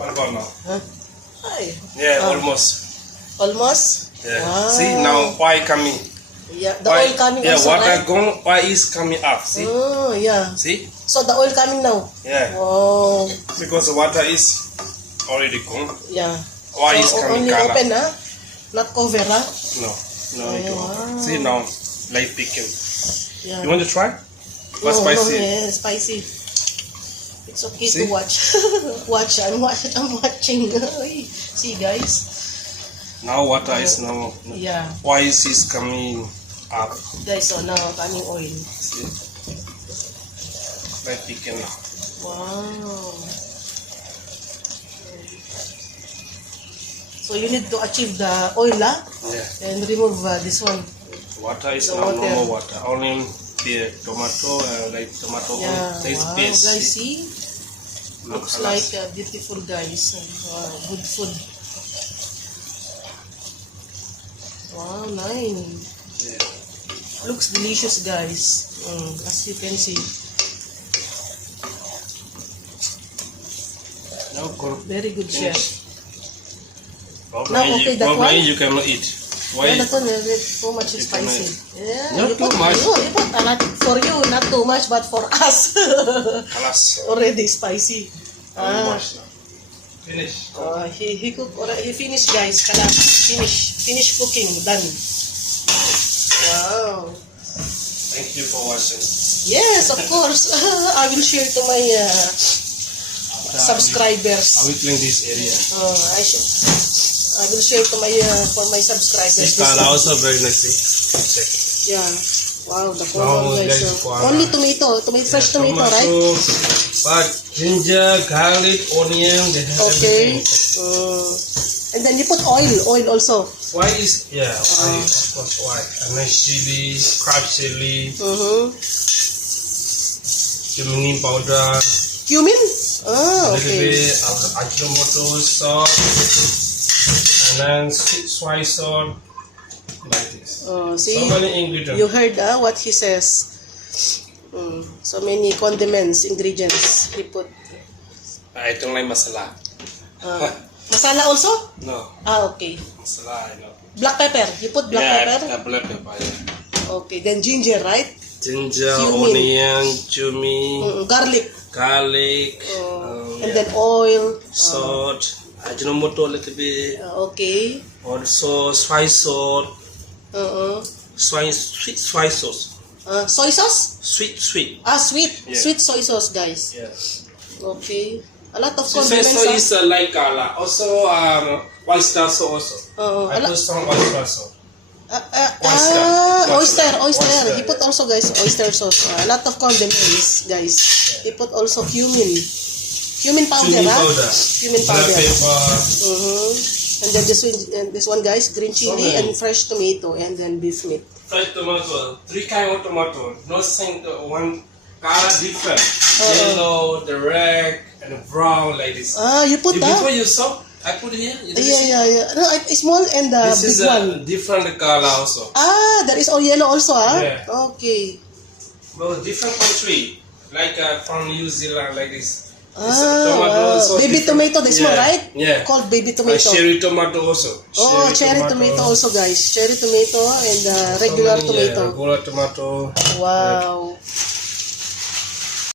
One bar now. Huh? Ay. Yeah, almost. Almost? Yeah. Wow. See now oil coming. Yeah, the oil coming yeah, also, water right? gone, oil is coming up. See? Oh, yeah. See? So the oil coming now? Yeah. Wow. Because the water is already gone. Yeah. Oil is So coming only color. open, huh? Not cover, huh? No. No need to wow. open. See now, light picking. Yeah. You want to try? What No, spicy? yeah, spicy. It's okay See? to watch. I'm watching. See, guys. Now water is now. Yeah. Oil is coming up. Guys, so now coming oil. See? Light picking now. Wow. So you need to achieve the oil, Yeah. and remove this one. Water is The now water. normal water. Only the tomato, like tomato, Yeah. taste Wow, paste. guys, see? Look Looks colors. like beautiful, guys. Wow, good food. Wow, nice. Yeah. Looks delicious, guys. As you can see. Now go. Very good, chef. Probably, Now, okay, that probably one? you cannot eat. Yeah, Why? that one too much You spicy. Yeah, Not you too put, much. You put a lot for you, not too much, but for us. Alas. Already spicy. Only wash now. Finish. He cook already. He finished, guys. Kana finish cooking. Done. Wow. Thank you for watching. Yes, of course. I will share to my subscribers. I will clean this area. I will share to my for my subscribers. This color also very nice. Check. Yeah. Wow, the Now, color, guys. guys, Only tomato, fresh tomato, right? But ginger, garlic, onion, they have Okay. everything. And then you put oil also. Why is oil, of course why? And then chili, crab chili, cumin powder, Cumin? a little Okay. bit of ajinomoto salt, and then sweet soy sauce, like this. See, So many ingredients. you heard what he says. So many condiments, ingredients he put. I don't like masala. Masala also? No, Okay. masala I know. Black pepper. You put black pepper? Black pepper. Yeah. Okay. Then ginger, right? Ginger, Cumin. onion, cumin, Garlic. garlic, And then oil. salt, ajinomoto a little bit, Okay. also soy sauce, sweet soy sauce, Soy sauce? sweet. Sweet. Yeah. Sweet soy sauce, guys. Yes. Okay. A lot of Soy condiments. sauce is like also oyster sauce also. I put some oyster sauce. Oyster. Oyster, He put also, guys, oyster sauce. A lot of condiments, guys. He put also cumin. Cumin powder, Cumin huh? powder. Cumin Black powder. pepper, And then this one, guys, green chili many. and fresh tomato, and then beef meat. fresh tomato, 3 kind of tomato. No same one color different. Yellow, the red, and the brown like this. You put that? Before you saw, I put here. You didn't see? Yeah. No, small and the This big is one. a different color also. There is all yellow also, huh? Yeah. Okay. Well, different country, like from New Zealand, like this. Tomato also Baby different. tomato, this one, right? Yeah. Called baby tomato. Cherry tomato also. Cherry tomato also, guys. Cherry tomato and regular tomato. Regular tomato. Wow.